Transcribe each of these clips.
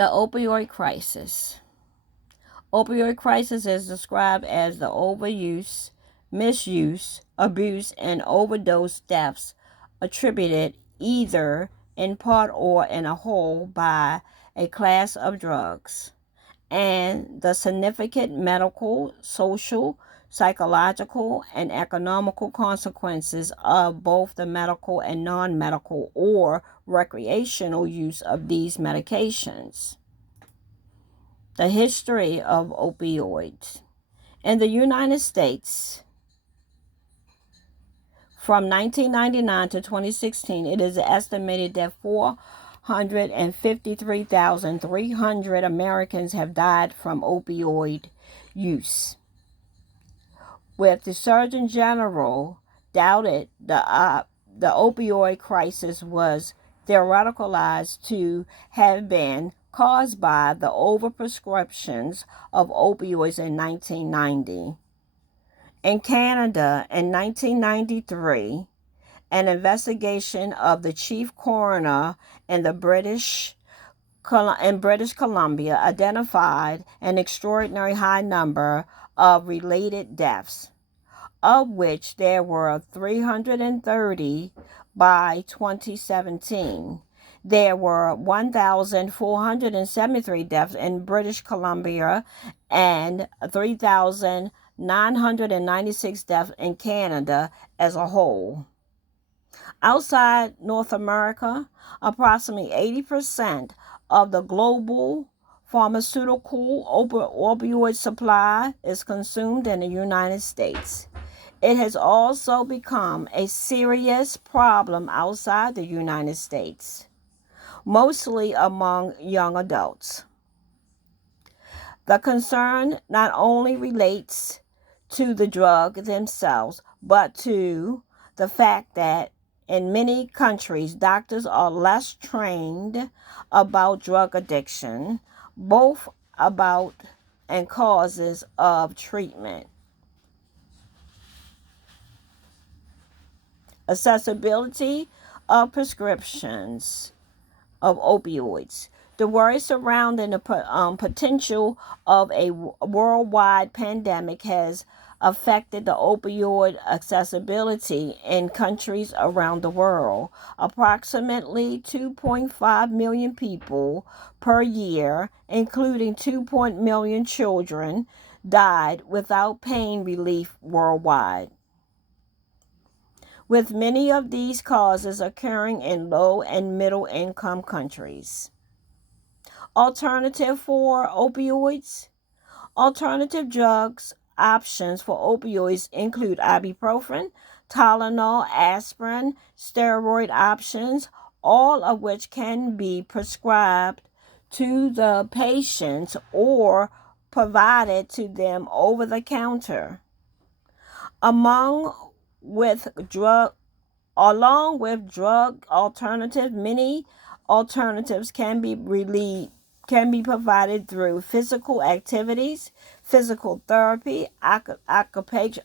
The opioid crisis. Opioid crisis is described as the overuse, misuse, abuse, and overdose deaths attributed either in part or in a whole by a class of drugs, and the significant medical, social, psychological, and economical consequences of both the medical and non-medical or recreational use of these medications. The history of opioids. In the United States, from 1999 to 2016, it is estimated that 453,300 Americans have died from opioid use, with the Surgeon General doubted the opioid crisis was theoreticalized to have been caused by the overprescriptions of opioids in 1990. In Canada, in 1993, an investigation of the chief coroner in British Columbia identified an extraordinary high number of related deaths, of which there were 330 by 2017. There were 1,473 deaths in British Columbia and 3,996 deaths in Canada as a whole. Outside North America, approximately 80% of the global pharmaceutical opioid supply is consumed in the United States. It has also become a serious problem outside the United States, mostly among young adults. The concern not only relates to the drug themselves, but to the fact that in many countries, doctors are less trained about drug addiction, both about and causes of treatment. Accessibility of prescriptions of opioids. The worry surrounding the potential of a worldwide pandemic has affected the opioid accessibility in countries around the world. Approximately 2.5 million people per year, including 2 million children, died without pain relief worldwide, with many of these causes occurring in low and middle income countries. Alternative for opioids. Alternative drugs options for opioids include ibuprofen, Tylenol, aspirin, steroid options, all of which can be prescribed to the patients or provided to them over the counter. Along with drug alternatives, many alternatives can be provided through physical activities, physical therapy, acupuncture,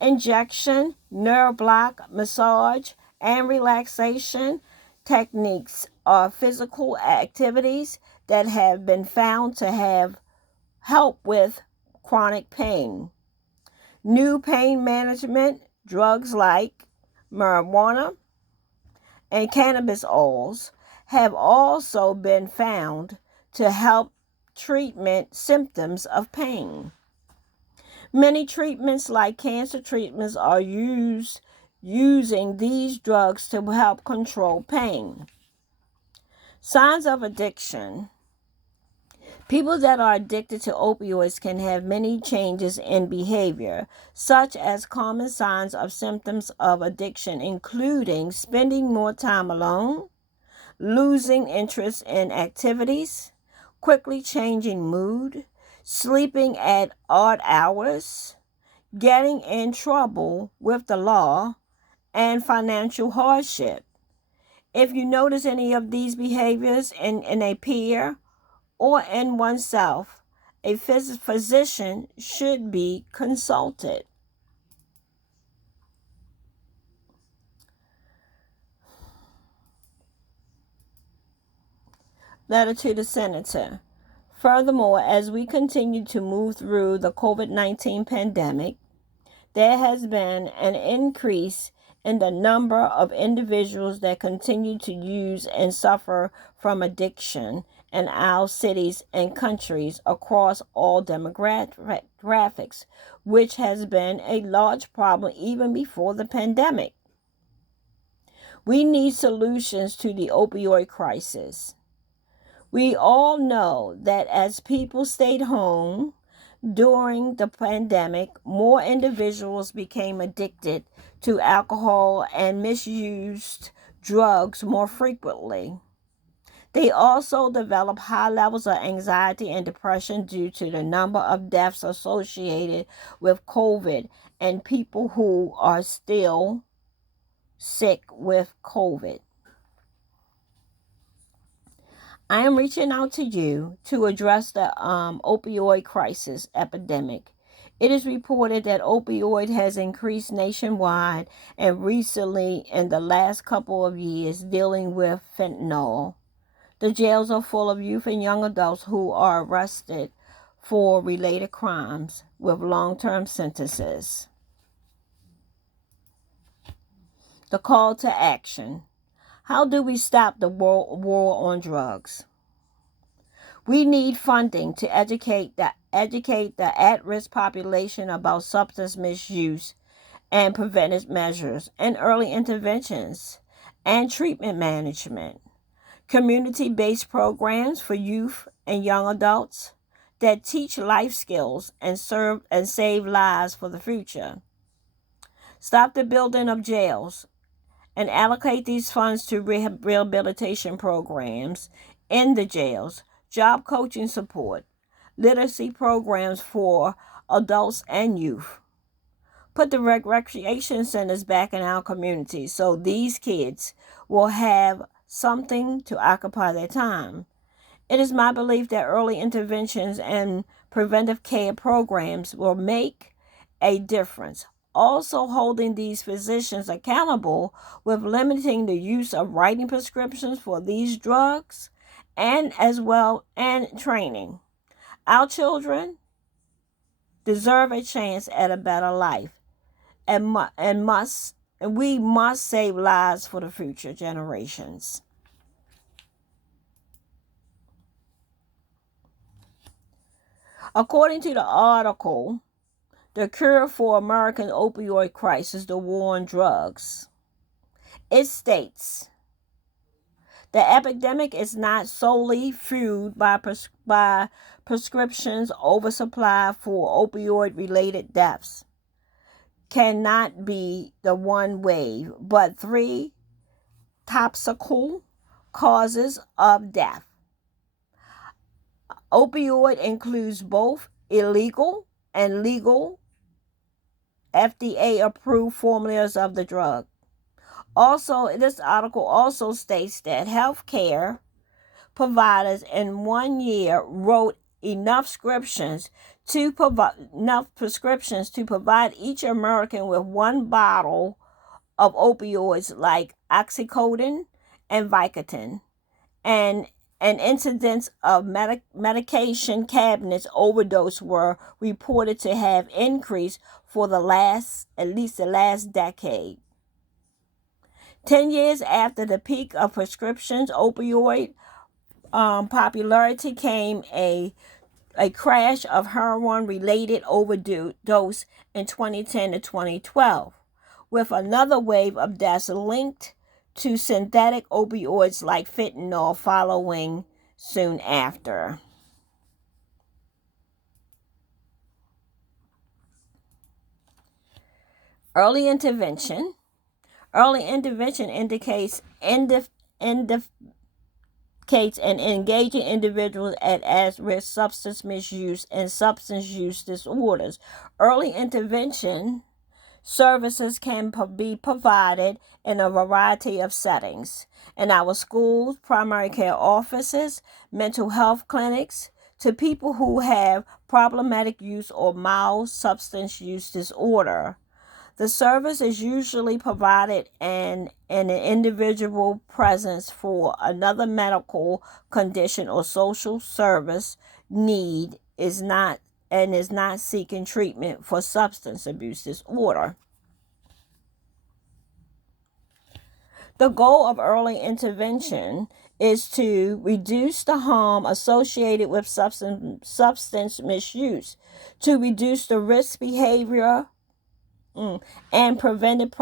injection, nerve block, massage, and relaxation techniques are physical activities that have been found to have help with chronic pain. New pain management drugs like marijuana and cannabis oils have also been found to help treatment symptoms of pain. Many treatments like cancer treatments are using these drugs to help control pain. Signs of addiction. People that are addicted to opioids can have many changes in behavior, such as common signs of symptoms of addiction, including spending more time alone, losing interest in activities, quickly changing mood, sleeping at odd hours, getting in trouble with the law, and financial hardship. If you notice any of these behaviors in a peer or in oneself, a physician should be consulted. Letter to the Senator. Furthermore, as we continue to move through the COVID-19 pandemic, there has been an increase in the number of individuals that continue to use and suffer from addiction in our cities and countries across all demographics, which has been a large problem even before the pandemic. We need solutions to the opioid crisis. We all know that as people stayed home during the pandemic, more individuals became addicted to alcohol and misused drugs more frequently. They also developed high levels of anxiety and depression due to the number of deaths associated with COVID and people who are still sick with COVID. I am reaching out to you to address the opioid crisis epidemic. It is reported that opioid has increased nationwide and recently in the last couple of years dealing with fentanyl. The jails are full of youth and young adults who are arrested for related crimes with long-term sentences. The call to action. How do we stop the war on drugs? We need funding to educate the at-risk population about substance misuse and preventive measures and early interventions and treatment management. Community-based programs for youth and young adults that teach life skills and serve and save lives for the future. Stop the building of jails and allocate these funds to rehabilitation programs in the jails, job coaching support, literacy programs for adults and youth. Put the recreation centers back in our communities so these kids will have something to occupy their time. It is my belief that early interventions and preventive care programs will make a difference. Also holding these physicians accountable with limiting the use of writing prescriptions for these drugs and as well and training. Our children deserve a chance at a better life and we must save lives for the future generations. According to the article, The Cure for American Opioid Crisis, the War on Drugs, it states, the epidemic is not solely fueled by prescriptions oversupply for opioid-related deaths. Cannot be the one wave, but three topical causes of death. Opioid includes both illegal and legal FDA-approved formulas of the drug. Also, this article also states that healthcare providers in 1 year wrote enough prescriptions to provide each American with one bottle of opioids like oxycodone and Vicodin, and incidents of medication cabinets overdose were reported to have increased for at least the last decade. 10 years after the peak of prescriptions opioid popularity came a crash of heroin-related overdose in 2010 to 2012, with another wave of deaths linked to synthetic opioids like fentanyl following soon after. Early intervention. Early intervention indicates and engaging individuals at risk substance misuse and substance use disorders. Early intervention services can be provided in a variety of settings. In our schools, primary care offices, mental health clinics, to people who have problematic use or mild substance use disorder. The service is usually provided in an individual presence for another medical condition or social service need is not seeking treatment for substance abuse disorder. The goal of early intervention is to reduce the harm associated with substance misuse, to reduce the risk behavior and prevented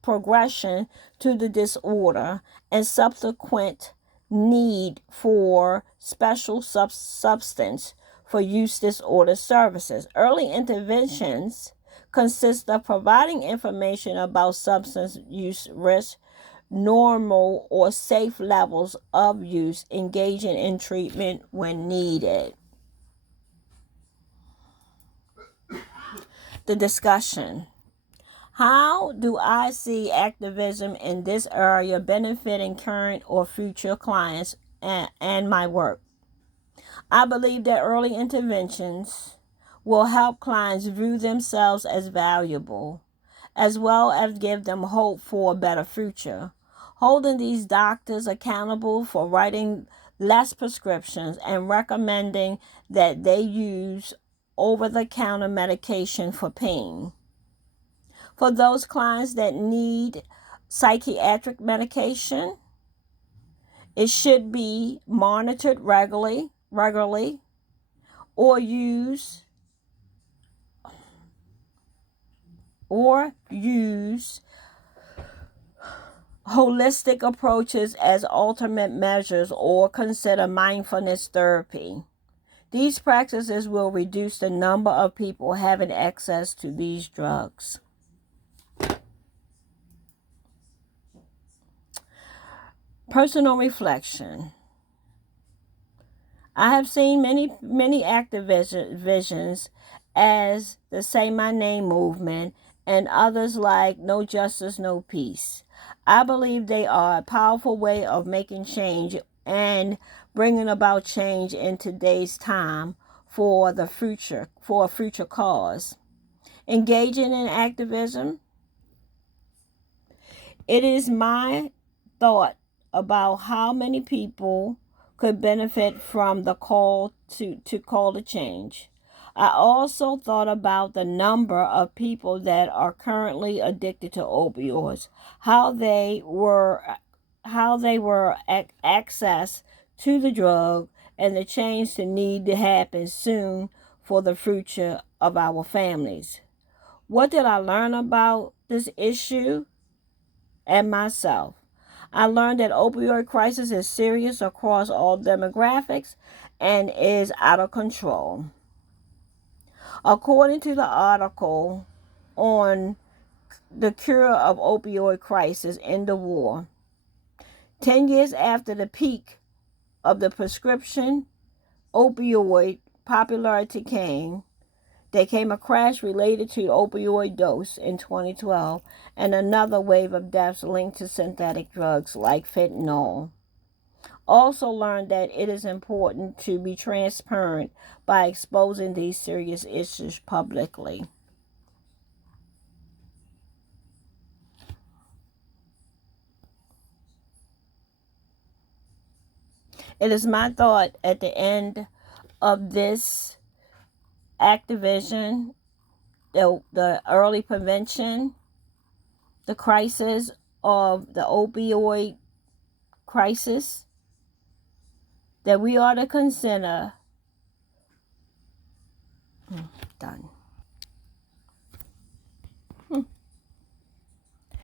progression to the disorder and subsequent need for special substance for use disorder services. Early interventions consist of providing information about substance use risk, normal or safe levels of use, engaging in treatment when needed. The discussion. How do I see activism in this area benefiting current or future clients and my work? I believe that early interventions will help clients view themselves as valuable, as well as give them hope for a better future. Holding these doctors accountable for writing less prescriptions and recommending that they use over-the-counter medication for pain. For those clients that need psychiatric medication, it should be monitored regularly or use holistic approaches as alternate measures or consider mindfulness therapy. These practices will reduce the number of people having access to these drugs. Personal reflection. I have seen many activisions as the Say My Name movement and others like No Justice, No Peace. I believe they are a powerful way of making change and bringing about change in today's time for a future cause. Engaging in activism. It is my thought about how many people could benefit from the call to change. I also thought about the number of people that are currently addicted to opioids, how they were access to the drug, and the change that need to happen soon for the future of our families. What did I learn about this issue and myself? I learned that opioid crisis is serious across all demographics and is out of control. According to the article on the cure of opioid crisis in the war, 10 years after the peak of the prescription opioid popularity there came a crash related to opioid dose in 2012 and another wave of deaths linked to synthetic drugs like fentanyl. Also learned that it is important to be transparent by exposing these serious issues publicly. It is my thought at the end of this activism, the early prevention, the crisis of the opioid crisis, that we ought to consider done.